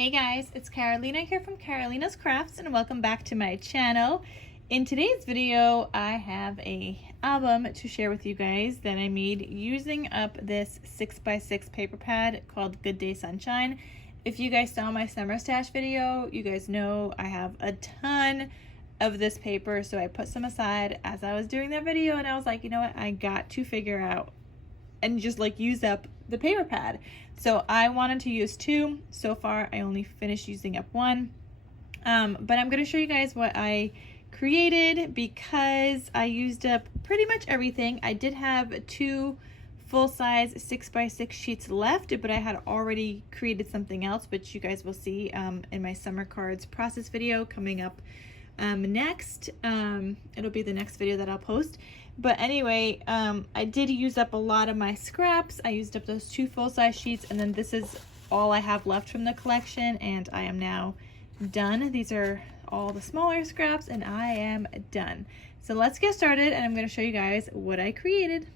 Hey guys, it's Carolina here from KarolinasKrafts and welcome back to my channel. In today's video, I have a album to share with you guys that I made using up this 6x6 paper pad called Good Day Sunshine. If you guys saw my summer stash video, you guys know I have a ton of this paper, so I put some aside as I was doing that video and I was like, you know what, I got to figure out and just like use up the paper pad. So I wanted to use two. So far I only finished using up one, but I'm going to show you guys what I created because I used up pretty much everything. I did have two full-size 6x6 sheets left, but I had already created something else, which you guys will see in my summer cards process video coming up next. It'll be the next video that I'll post. But anyway, I did use up a lot of my scraps. I used up those two full-size sheets, and then this is all I have left from the collection, and I am now done. These are all the smaller scraps, and I am done. So let's get started, and I'm going to show you guys what I created.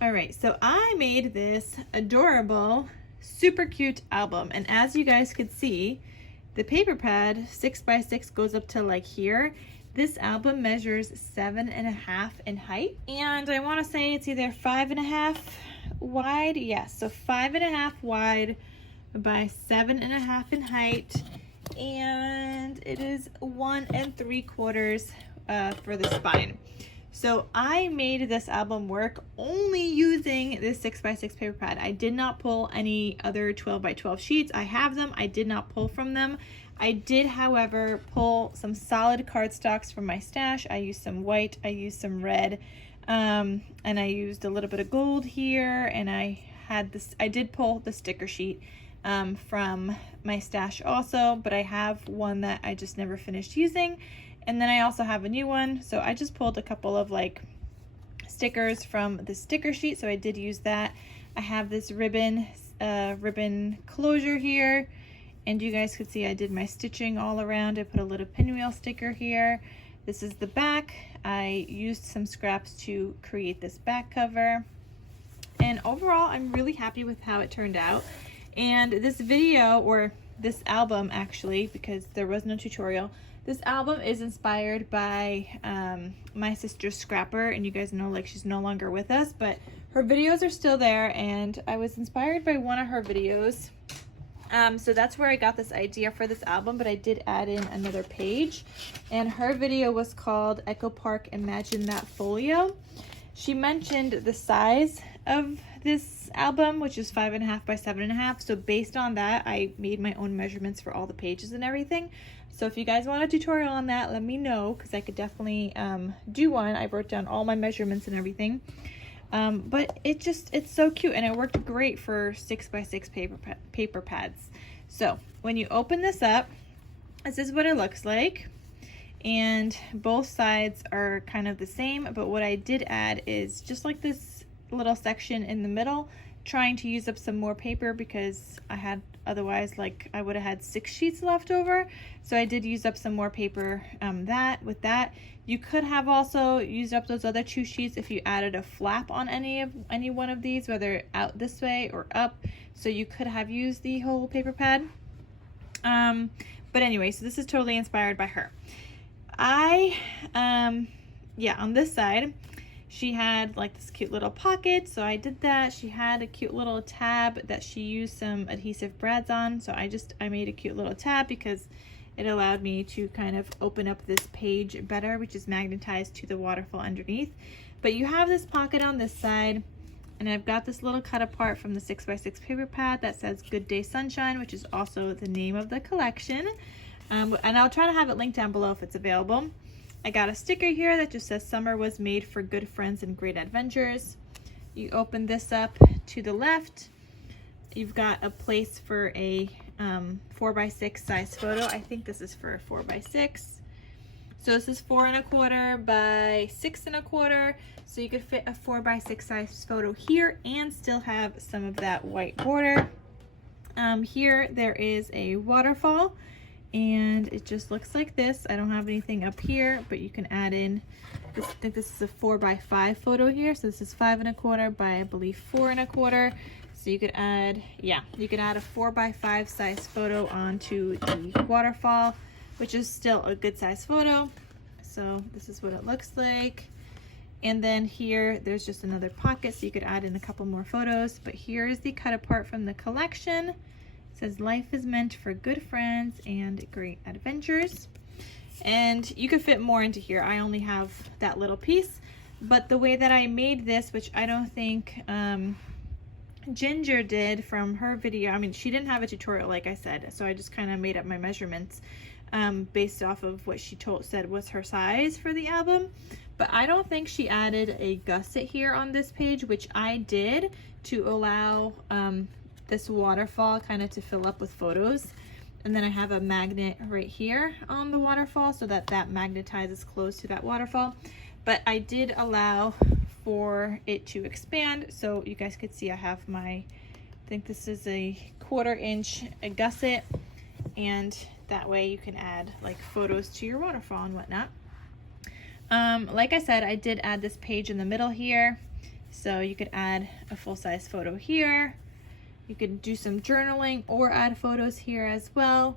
All right, so I made this adorable, super cute album, and as you guys could see, the paper pad 6x6 goes up to like here. This album measures 7.5 in height, and I want to say it's either 5.5 wide. Yes, so 5.5 wide by 7.5 in height, and it is 1 3/4 for the spine. So I made this album work only using this 6x6 paper pad. I did not pull any other 12x12 sheets. I have them. I did not pull from them. I did, however, pull some solid cardstocks from my stash. I used some white, I used some red, and I used a little bit of gold here, and I had this. I did pull the sticker sheet from my stash also, but I have one that I just never finished using. And then I also have a new one, so I just pulled a couple of like stickers from the sticker sheet, so I did use that. I have this ribbon closure here, and you guys could see I did my stitching all around. I put a little pinwheel sticker here. This is the back. I used some scraps to create this back cover, and overall I'm really happy with how it turned out. And this video, or this album actually, because there was no tutorial, this album is inspired by my sister Scrapper, and you guys know, like, she's no longer with us, but her videos are still there, and I was inspired by one of her videos. So that's where I got this idea for this album, but I did add in another page, and her video was called Echo Park Imagine That Folio. She mentioned the size of this album, which is 5.5 by 7.5. So based on that, I made my own measurements for all the pages and everything. So if you guys want a tutorial on that, let me know, because I could definitely do one. I wrote down all my measurements and everything. But it's so cute, and it worked great for 6x6 paper pads. So when you open this up, this is what it looks like. And both sides are kind of the same, but what I did add is just like this little section in the middle, trying to use up some more paper because I had otherwise, like, I would have had 6 sheets left over. So I did use up some more paper with that. You could have also used up those other 2 sheets if you added a flap on any one of these, whether out this way or up. So you could have used the whole paper pad. But anyway, so this is totally inspired by her. Yeah, on this side, she had like this cute little pocket, so I did that. She had a cute little tab that she used some adhesive brads on, so I made a cute little tab because it allowed me to kind of open up this page better, which is magnetized to the waterfall underneath. But you have this pocket on this side, and I've got this little cut apart from the 6x6 paper pad that says Good Day Sunshine, which is also the name of the collection. And I'll try to have it linked down below if it's available. I got a sticker here that just says summer was made for good friends and great adventures. You open this up to the left, you've got a place for a 4x6 size photo. I think this is for a 4x6. So this is 4 1/4 by 6 1/4. So you could fit a 4x6 size photo here and still have some of that white border. Here there is a waterfall, And it just looks like this. I don't have anything up here, but you can add in this. I think this is a 4x5 photo here. So this is 5 1/4 by, I believe, 4 1/4. So you could add, yeah, you could add a 4x5 size photo onto the waterfall, which is still a good size photo. So this is what it looks like. And then here, there's just another pocket, so you could add in a couple more photos. But here is the cut apart from the collection. It says, life is meant for good friends and great adventures. And you could fit more into here. I only have that little piece. But the way that I made this, which I don't think Ginger did from her video, I mean, she didn't have a tutorial, like I said, so I just kind of made up my measurements based off of what she said was her size for the album. But I don't think she added a gusset here on this page, which I did to allow this waterfall kind of to fill up with photos. And then I have a magnet right here on the waterfall so that that magnetizes close to that waterfall. But I did allow for it to expand, so you guys could see I have my, I think this is a 1/4 inch gusset, and that way you can add like photos to your waterfall and whatnot. Like I said, I did add this page in the middle here, so you could add a full-size photo here. You could do some journaling or add photos here as well.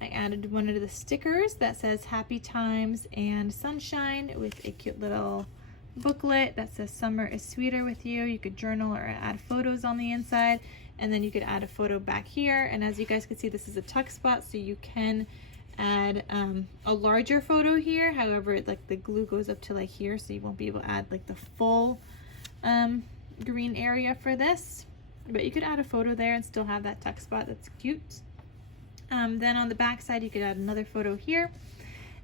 I added one of the stickers that says happy times and sunshine with a cute little booklet that says summer is sweeter with you. You could journal or add photos on the inside, and then you could add a photo back here. And as you guys can see, this is a tuck spot, so you can add a larger photo here. However, like the glue goes up to like here, so you won't be able to add like the full green area for this, but you could add a photo there and still have that tuck spot. That's cute. Then on the back side, you could add another photo here.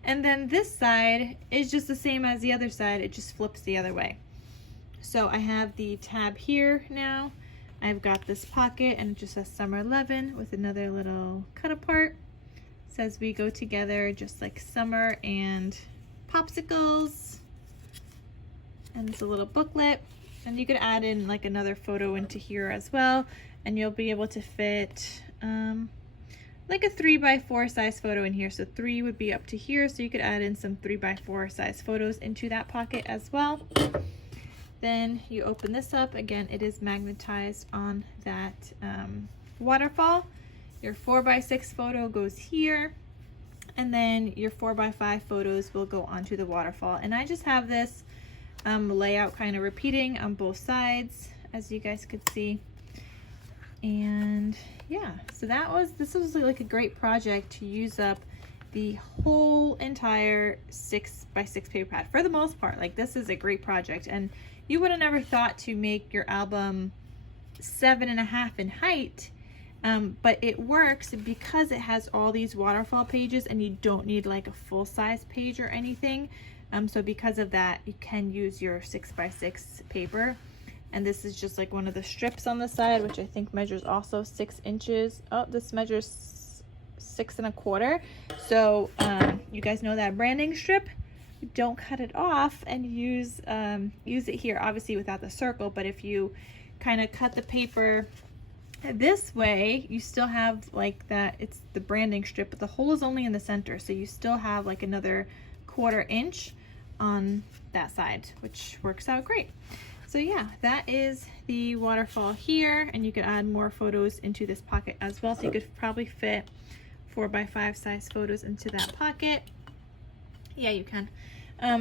And then this side is just the same as the other side, it just flips the other way. So I have the tab here now. I've got this pocket, and it just says summer 11 with another little cut apart. It says we go together just like summer and popsicles. And it's a little booklet. And you could add in like another photo into here as well, and you'll be able to fit like a 3x4 size photo in here. So 3 would be up to here, so you could add in some 3x4 size photos into that pocket as well. Then you open this up. Again, it is magnetized on that waterfall. Your 4x6 photo goes here, and then your 4x5 photos will go onto the waterfall. And I just have this layout kind of repeating on both sides, as you guys could see. And yeah, so this was like a great project to use up the whole entire 6x6 paper pad for the most part. Like, this is a great project, and you would have never thought to make your album 7.5 in height, but it works because it has all these waterfall pages, and you don't need like a full-size page or anything. So because of that, you can use your 6x6 paper. And this is just like one of the strips on the side, which I think measures also 6 inches. Oh, this measures 6 1/4. So you guys know that branding strip. Don't cut it off and use it here, obviously without the circle. But if you kind of cut the paper this way, you still have like that. It's the branding strip, but the hole is only in the center, so you still have like another 1/4 inch on that side, which works out great. So yeah, that is the waterfall here, and you could add more photos into this pocket as well. So you could probably fit 4x5 size photos into that pocket. Yeah, you can.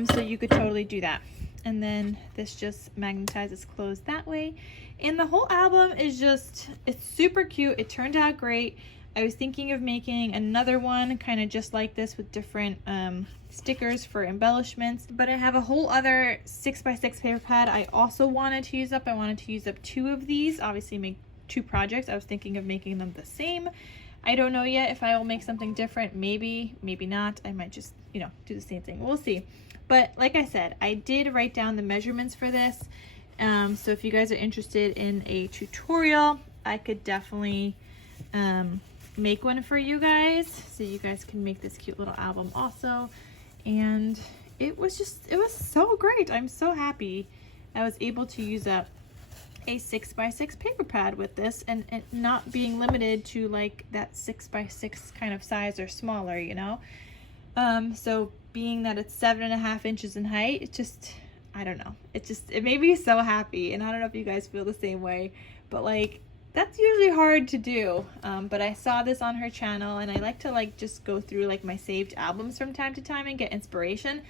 So you could totally do that. And then this just magnetizes closed that way. And the whole album is just, it's super cute. It turned out great. I was thinking of making another one kind of just like this with different stickers for embellishments, but I have a whole other 6x6 paper pad I also wanted to use up. I wanted to use up 2 of these, obviously make 2 projects. I was thinking of making them the same. I don't know yet if I will make something different. Maybe, maybe not. I might just, you know, do the same thing. We'll see. But like I said, I did write down the measurements for this. So if you guys are interested in a tutorial, I could definitely make one for you guys, so you guys can make this cute little album also. And it was so great. I'm so happy I was able to use up a 6x6 paper pad with this, and not being limited to like that 6x6 kind of size or smaller, you know. So being that it's 7.5 inches in height, it just, I don't know, it made me so happy. And I don't know if you guys feel the same way, but like that's usually hard to do. But I saw this on her channel, and I like to like just go through like my saved albums from time to time and get inspiration.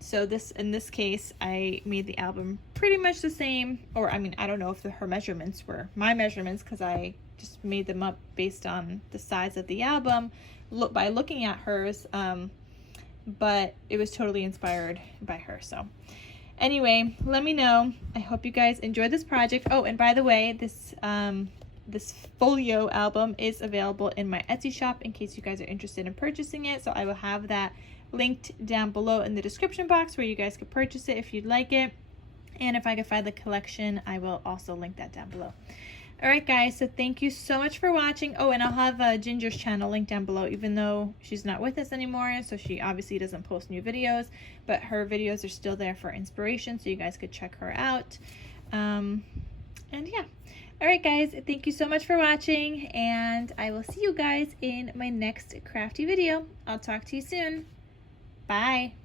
So in this case, I made the album pretty much the same, or I mean, I don't know if her measurements were my measurements, because I just made them up based on the size of the album by looking at hers, but it was totally inspired by her. So anyway, let me know. I hope you guys enjoyed this project. Oh, and by the way, this Folio album is available in my Etsy shop in case you guys are interested in purchasing it. So I will have that linked down below in the description box where you guys could purchase it if you'd like it. And if I can find the collection, I will also link that down below. Alright guys, so thank you so much for watching. Oh, and I'll have Ginger's channel linked down below, even though she's not with us anymore, so she obviously doesn't post new videos, but her videos are still there for inspiration, so you guys could check her out. And yeah. Alright guys, thank you so much for watching, and I will see you guys in my next crafty video. I'll talk to you soon. Bye.